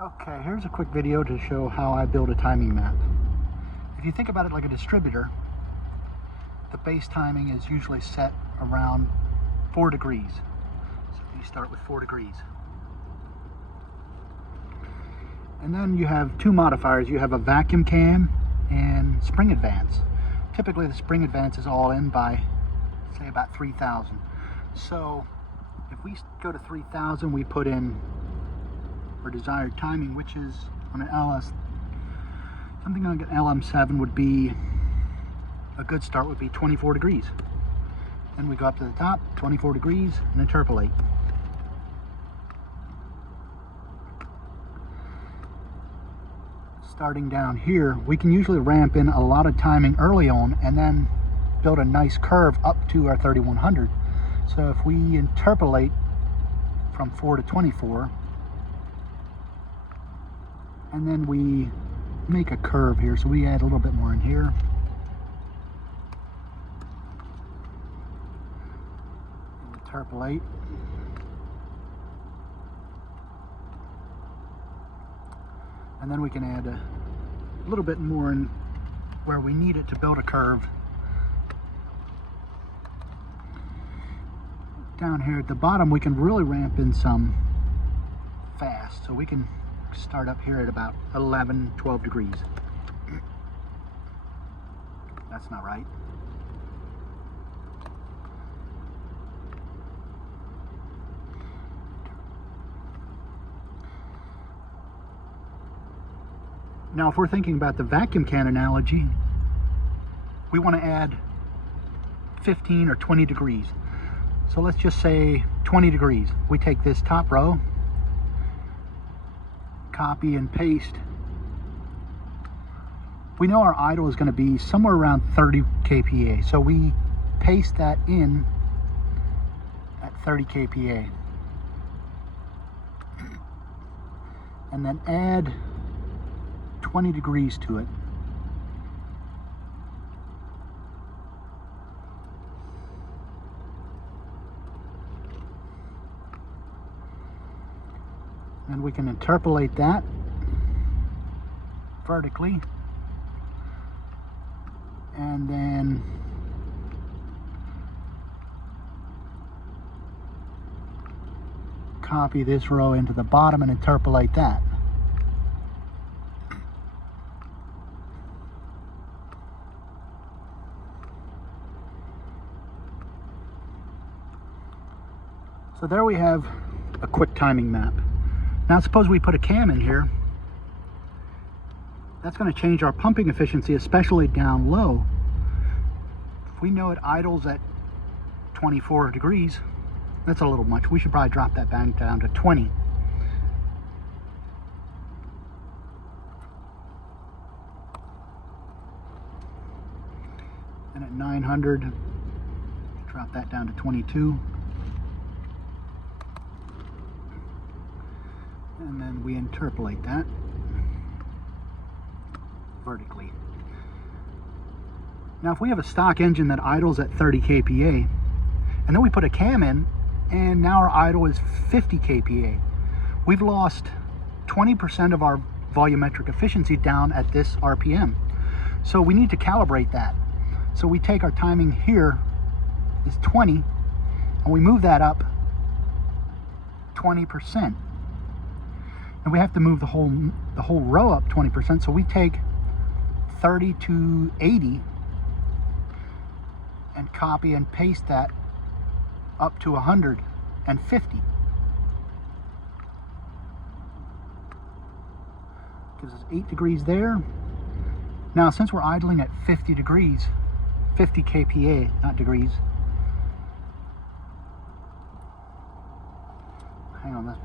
Okay, here's a quick video to show how I build a timing map. If you think about it like a distributor, the base timing is usually set around 4 degrees. So you start with 4 degrees. And then you have two modifiers. You have a vacuum cam and spring advance. Typically the spring advance is all in by, say, about 3,000. So if we go to 3,000, we put in our desired timing, which is on an LS, something like an LM7 would be, a good start would be 24 degrees. Then we go up to the top, 24 degrees, and interpolate. Starting down here, we can usually ramp in a lot of timing early on and then build a nice curve up to our 3100. So if we interpolate from 4 to 24, and then we make a curve here, so we add a little bit more in here. Interpolate. And then we can add a little bit more in where we need it to build a curve. Down here at the bottom, we can really ramp in some fast, so we can start up here at about 11, 12 degrees. That's not right. Now, if we're thinking about the vacuum can analogy, we want to add 15 or 20 degrees. So let's just say 20 degrees. We take this top row, copy and paste. We know our idle is going to be somewhere around 30 kPa, so we paste that in at 30 kPa, and then add 20 degrees to it. And we can interpolate that vertically, and then copy this row into the bottom and interpolate that. So there we have a quick timing map. Now suppose we put a cam in here. That's going to change our pumping efficiency, especially down low. If we know it idles at 24 degrees, that's a little much. We should probably drop that back down to 20. And at 900, drop that down to 22. And then we interpolate that vertically. Now if we have a stock engine that idles at 30 kPa, and then we put a cam in, and now our idle is 50 kPa, we've lost 20% of our volumetric efficiency down at this RPM. So we need to calibrate that. So we take our timing here is 20, and we move that up 20%. And we have to move the whole row up 20%, so we take 30 to 80 and copy and paste that up to 150. Gives us 8 degrees there. Now since we're idling at 50 degrees, 50 kPa, not degrees. Hang on, that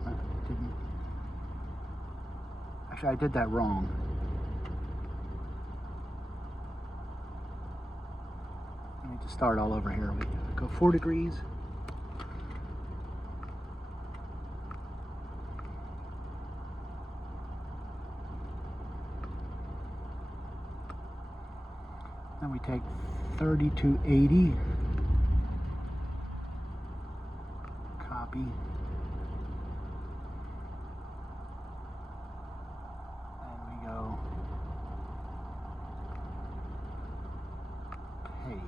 didn't. Actually, I did that wrong. I need to start all over here. We go 4 degrees. Then we take 30 to 80. Copy.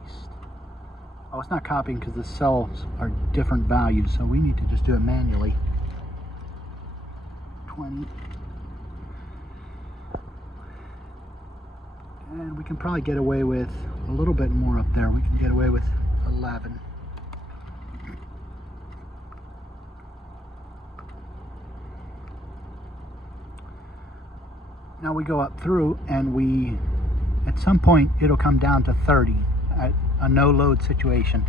paste. Oh, it's not copying because the cells are different values, so we need to just do it manually. 20. And we can probably get away with a little bit more up there. We can get away with 11. Now we go up through and at some point it'll come down to 30 at a no load situation.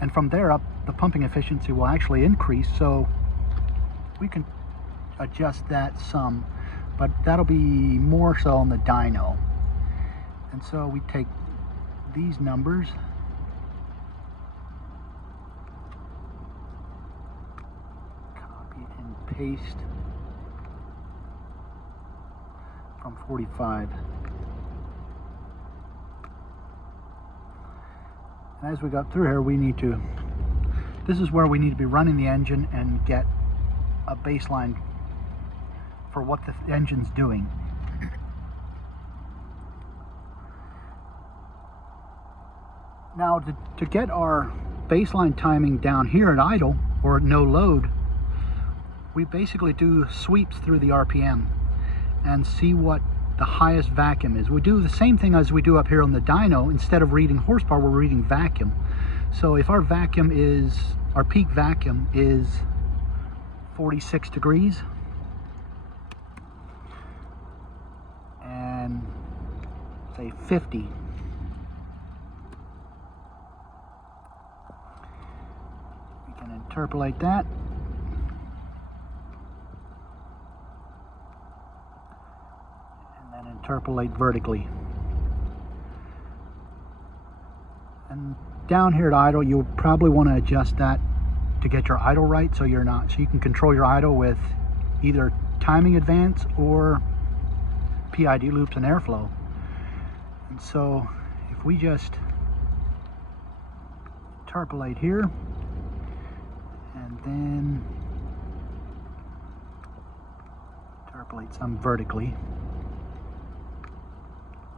And from there up, the pumping efficiency will actually increase, so we can adjust that some, but that'll be more so on the dyno. And so we take these numbers, copy and paste from 45. And as we go through here, this is where we need to be running the engine and get a baseline for what the engine's doing. Now to get our baseline timing down here at idle or at no load, we basically do sweeps through the RPM and see what the highest vacuum is. We do the same thing as we do up here on the dyno. Instead of reading horsepower, we're reading vacuum. So if our peak vacuum is 46 degrees and say 50, we can interpolate that. And then interpolate vertically. And down here at idle, you'll probably want to adjust that to get your idle right, so you can control your idle with either timing advance or PID loops and airflow. And so if we just interpolate here and then interpolate some vertically,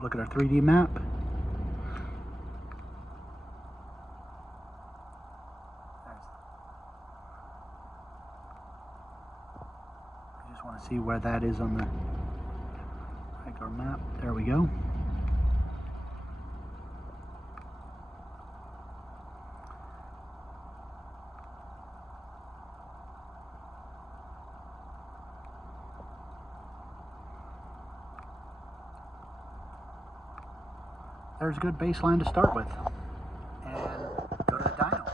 look at our 3D map. I just want to see where that is on the regular map. There we go. There's a good baseline to start with. And go to the dyno.